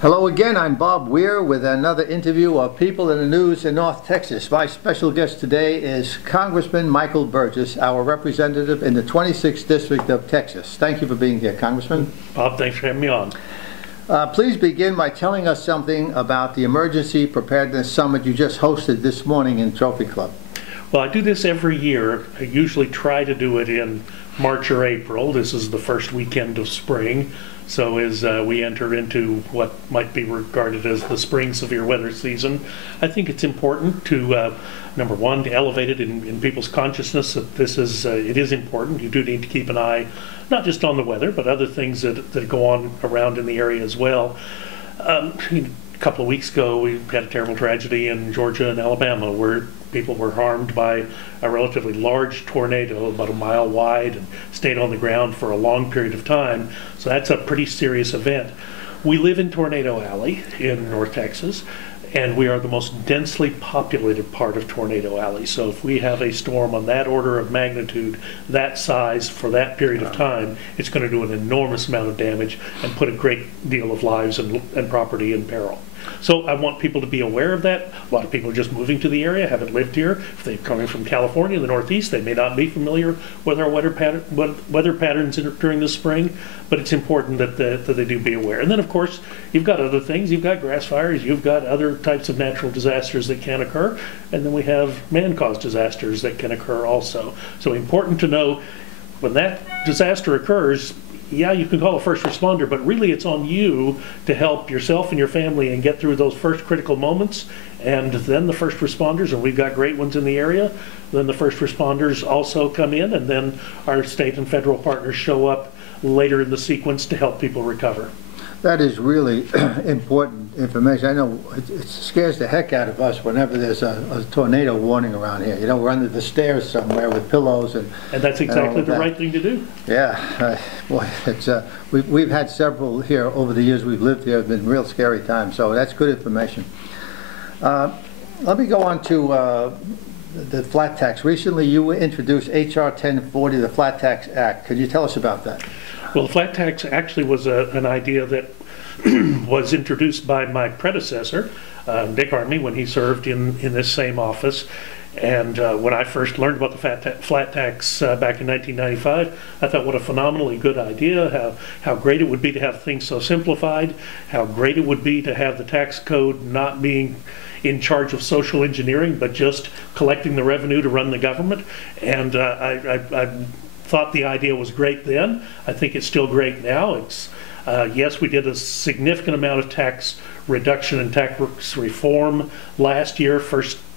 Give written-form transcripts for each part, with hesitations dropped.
Hello again, I'm Bob Weir with another interview of People in the News in North Texas. My special guest today is Congressman Michael Burgess, our representative in the 26th District of Texas. Thank you for being here, Congressman. Bob, thanks for having me on. Please begin by telling us something about the Emergency Preparedness Summit you just hosted this morning in Trophy Club. Well, I do this every year. I usually try to do it in March or April. This is the first weekend of spring. So as we enter into what might be regarded as the spring severe weather season, I think it's important to, number one, to elevate it in people's consciousness that this is, it is important. You do need to keep an eye, not just on the weather, but other things that go on around in the area as well. A couple of weeks ago, we had a terrible tragedy in Georgia and Alabama where people were harmed by a relatively large tornado, about a mile wide, and stayed on the ground for a long period of time. So that's a pretty serious event. We live in Tornado Alley in North Texas, and we are the most densely populated part of Tornado Alley. So if we have a storm on that order of magnitude, that size, for that period of time, it's going to do an enormous amount of damage and put a great deal of lives and property in peril. So I want people to be aware of that. A lot of people are just moving to the area, haven't lived here. If they're coming from California, the Northeast, they may not be familiar with our weather patterns during the spring, but it's important that they do be aware. And then, of course, you've got other things. You've got grass fires. You've got other types of natural disasters that can occur. And then we have man-caused disasters that can occur also. So important to know when that disaster occurs, yeah, you can call a first responder, but really it's on you to help yourself and your family and get through those first critical moments. And then the first responders, and we've got great ones in the area, then the first responders also come in, and then our state and federal partners show up later in the sequence to help people recover. That is really important information. I know it scares the heck out of us whenever there's a tornado warning around here. You know, we're under the stairs somewhere with pillows and that's exactly the right thing to do. Yeah, boy, it's we've had several here over the years we've lived here. It's been real scary times, so that's good information. Let me go on to the flat tax. Recently, you introduced H.R. 1040, the Flat Tax Act. Could you tell us about that? Well, the flat tax actually was an idea that was introduced by my predecessor, Dick Armey, when he served in this same office. And when I first learned about the flat tax back in 1995, I thought what a phenomenally good idea, how great it would be to have things so simplified, how great it would be to have the tax code not being in charge of social engineering, but just collecting the revenue to run the government. And I thought the idea was great then. I think it's still great now. It's yes, we did a significant amount of tax reduction and tax reform last year.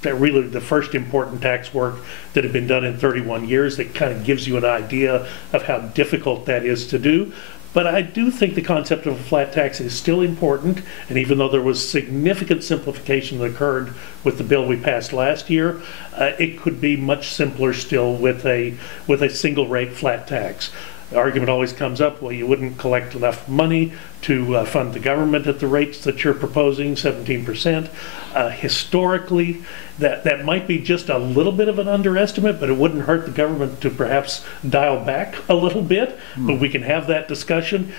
Really the first important tax work that had been done in 31 years. That kind of gives you an idea of how difficult that is to do. But I do think the concept of a flat tax is still important, and even though there was significant simplification that occurred with the bill we passed last year, it could be much simpler still with a single rate flat tax. The argument always comes up, well, you wouldn't collect enough money to fund the government at the rates that you're proposing, 17%. Historically, that might be just a little bit of an underestimate, but it wouldn't hurt the government to perhaps dial back a little bit, but we can have that discussion.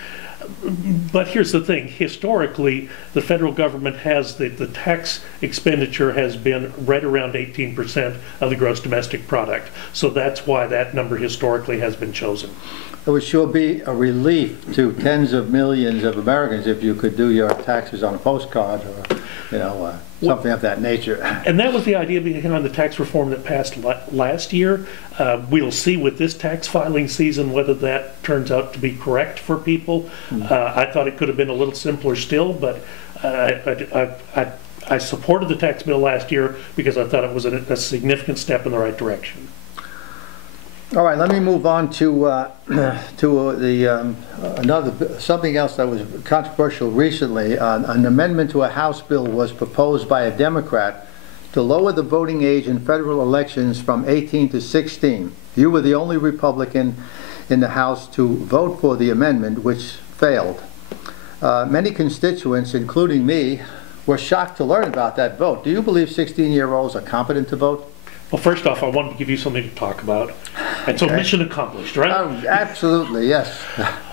But here's the thing, historically, the federal government has the tax expenditure has been right around 18% of the gross domestic product. So that's why that number historically has been chosen. It would sure be a relief to tens of millions of Americans if you could do your taxes on a postcard or, you know, something of that nature. And that was the idea behind the tax reform that passed last year. We'll see with this tax filing season whether that turns out to be correct for people. I thought it could have been a little simpler still, but I supported the tax bill last year because I thought it was a significant step in the right direction. All right, let me move on to something else that was controversial recently. An amendment to a House bill was proposed by a Democrat to lower the voting age in federal elections from 18 to 16. You were the only Republican in the House to vote for the amendment, which failed. Many constituents, including me, were shocked to learn about that vote. Do you believe 16-year-olds are competent to vote? Well, first off, I wanted to give you something to talk about. And so mission accomplished, right? Oh, absolutely, yes.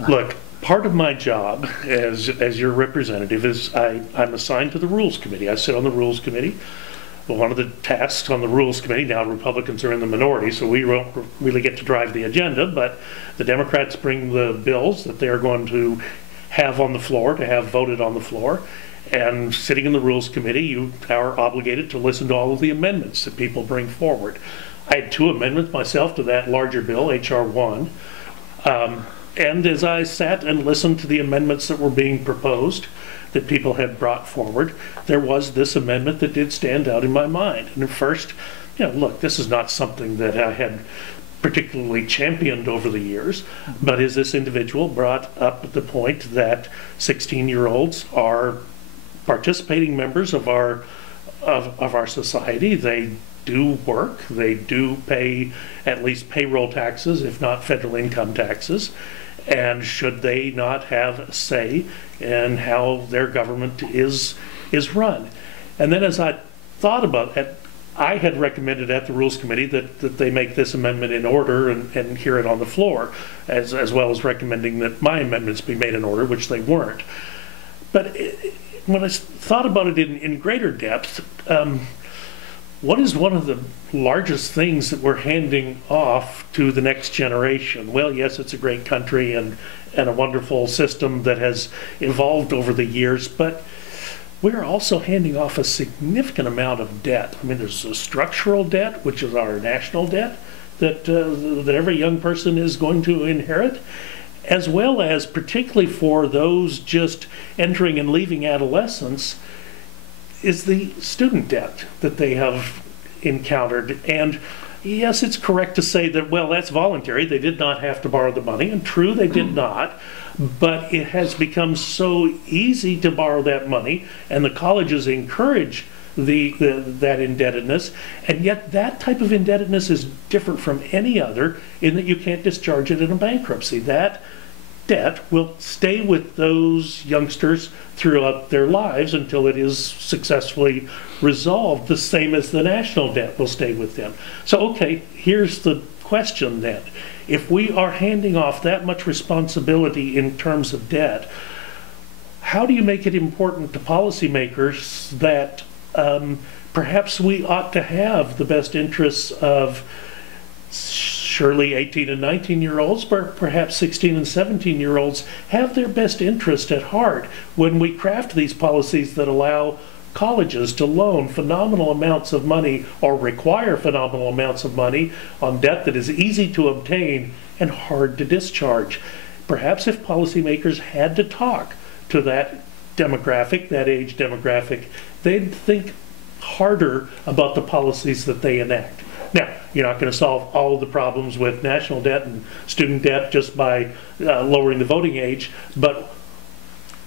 Look, Part of my job as your representative is I'm assigned to the Rules Committee. I sit on the Rules Committee. One of the tasks on the Rules Committee, now Republicans are in the minority, so we don't really get to drive the agenda, but the Democrats bring the bills that they are going to have on the floor, to have voted on the floor. And sitting in the Rules Committee, you are obligated to listen to all of the amendments that people bring forward. I had 2 amendments myself to that larger bill, H.R. 1. And as I sat and listened to the amendments that were being proposed, that people had brought forward, there was this amendment that did stand out in my mind. And at first, look, this is not something that I had particularly championed over the years, but as this individual brought up the point that 16-year-olds are participating members of our society. They do work, they do pay at least payroll taxes, if not federal income taxes, and should they not have a say in how their government is run? And then as I thought about it, I had recommended at the Rules Committee that they make this amendment in order and hear it on the floor, as well as recommending that my amendments be made in order, which they weren't. But when I thought about it in greater depth, what is one of the largest things that we're handing off to the next generation? Well, yes, it's a great country and a wonderful system that has evolved over the years, but we're also handing off a significant amount of debt. I mean, there's a structural debt, which is our national debt, that every young person is going to inherit, as well as, particularly for those just entering and leaving adolescence, is the student debt that they have encountered. And yes, it's correct to say that, well, that's voluntary. They did not have to borrow the money, and true, they did not. But it has become so easy to borrow that money, and the colleges encourage that indebtedness, and yet that type of indebtedness is different from any other in that you can't discharge it in a bankruptcy. That debt will stay with those youngsters throughout their lives until it is successfully resolved, the same as the national debt will stay with them. So, okay, here's the question then. If we are handing off that much responsibility in terms of debt, how do you make it important to policymakers that perhaps we ought to have the best interests of surely 18 and 19-year-olds, but perhaps 16 and 17-year-olds have their best interest at heart when we craft these policies that allow colleges to loan phenomenal amounts of money or require phenomenal amounts of money on debt that is easy to obtain and hard to discharge. Perhaps if policymakers had to talk to that demographic, that age demographic, they'd think harder about the policies that they enact. Now, you're not going to solve all of the problems with national debt and student debt just by lowering the voting age, but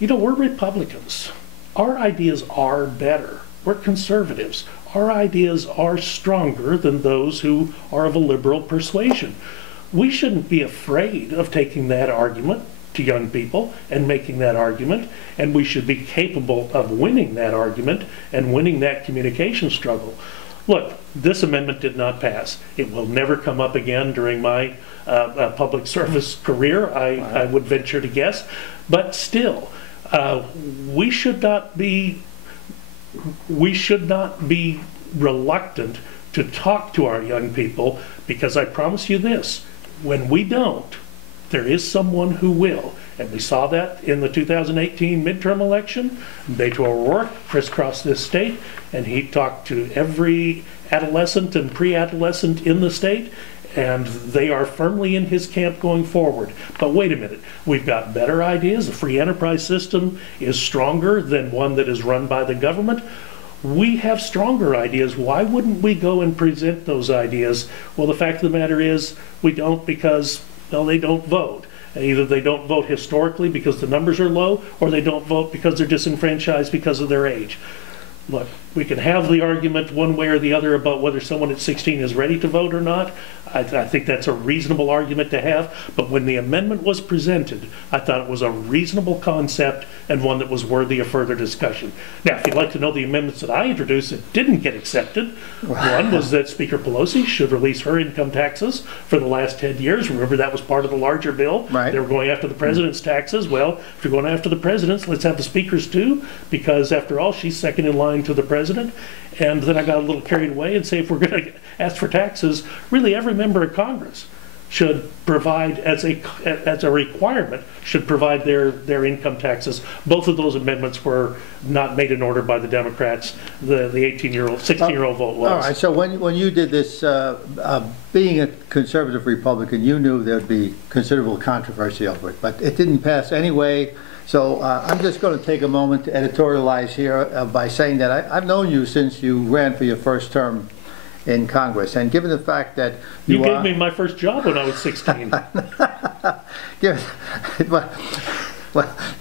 we're Republicans. Our ideas are better. We're conservatives. Our ideas are stronger than those who are of a liberal persuasion. We shouldn't be afraid of taking that argument to young people and making that argument, and we should be capable of winning that argument and winning that communication struggle. Look, this amendment did not pass. It will never come up again during my public service career, I would venture to guess, but still, we should not be reluctant to talk to our young people, because I promise you this, when we don't, there is someone who will. And we saw that in the 2018 midterm election. Beto O'Rourke crisscrossed this state, and he talked to every adolescent and pre-adolescent in the state, and they are firmly in his camp going forward. But wait a minute, we've got better ideas. The free enterprise system is stronger than one that is run by the government. We have stronger ideas. Why wouldn't we go and present those ideas? Well, the fact of the matter is we don't, because, well, they don't vote. Either they don't vote historically because the numbers are low, or they don't vote because they're disenfranchised because of their age. look, we can have the argument one way or the other about whether someone at 16 is ready to vote or not. I think that's a reasonable argument to have, but when the amendment was presented, I thought it was a reasonable concept and one that was worthy of further discussion. Now, if you'd like to know the amendments that I introduced that didn't get accepted, one was that Speaker Pelosi should release her income taxes for the last 10 years. Remember, that was part of the larger bill. Right. They were going after the president's taxes. Well, if you're going after the president's, let's have the speaker's too, because after all, she's second in line to the president. And then I got a little carried away and say, if we're going to ask for taxes, really every member of Congress should provide, as a requirement, should provide their income taxes. Both of those amendments were not made in order by the Democrats. The 18-year-old, 16-year-old vote was. All right, so when you did this, being a conservative Republican, you knew there'd be considerable controversy over it, but it didn't pass anyway. So I'm just going to take a moment to editorialize here by saying that I've known you since you ran for your first term in Congress, and given the fact that you gave me my first job when I was 16. Well, yeah,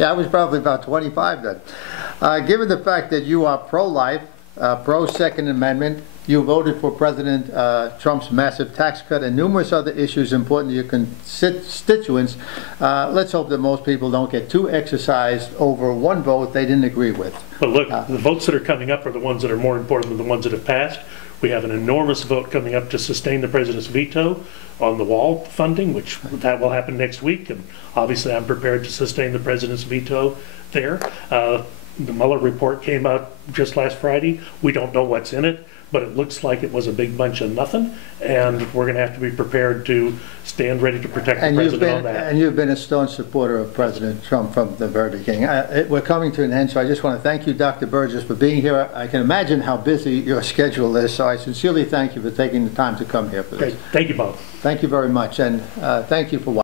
I was probably about 25 then. Given the fact that you are pro-life, pro-Second Amendment, you voted for President Trump's massive tax cut and numerous other issues important to your constituents, let's hope that most people don't get too exercised over one vote they didn't agree with. But look, the votes that are coming up are the ones that are more important than the ones that have passed. We have an enormous vote coming up to sustain the president's veto on the wall funding, which that will happen next week. And obviously I'm prepared to sustain the president's veto there. The Mueller report came out just last Friday. We don't know what's in it, but it looks like it was a big bunch of nothing, and we're going to have to be prepared to stand ready to protect the president on that. And you've been a staunch supporter of President Trump from the very beginning. We're coming to an end, so I just want to thank you, Dr. Burgess, for being here. I can imagine how busy your schedule is, so I sincerely thank you for taking the time to come here for this. Great. Thank you both. Thank you very much, and thank you for watching.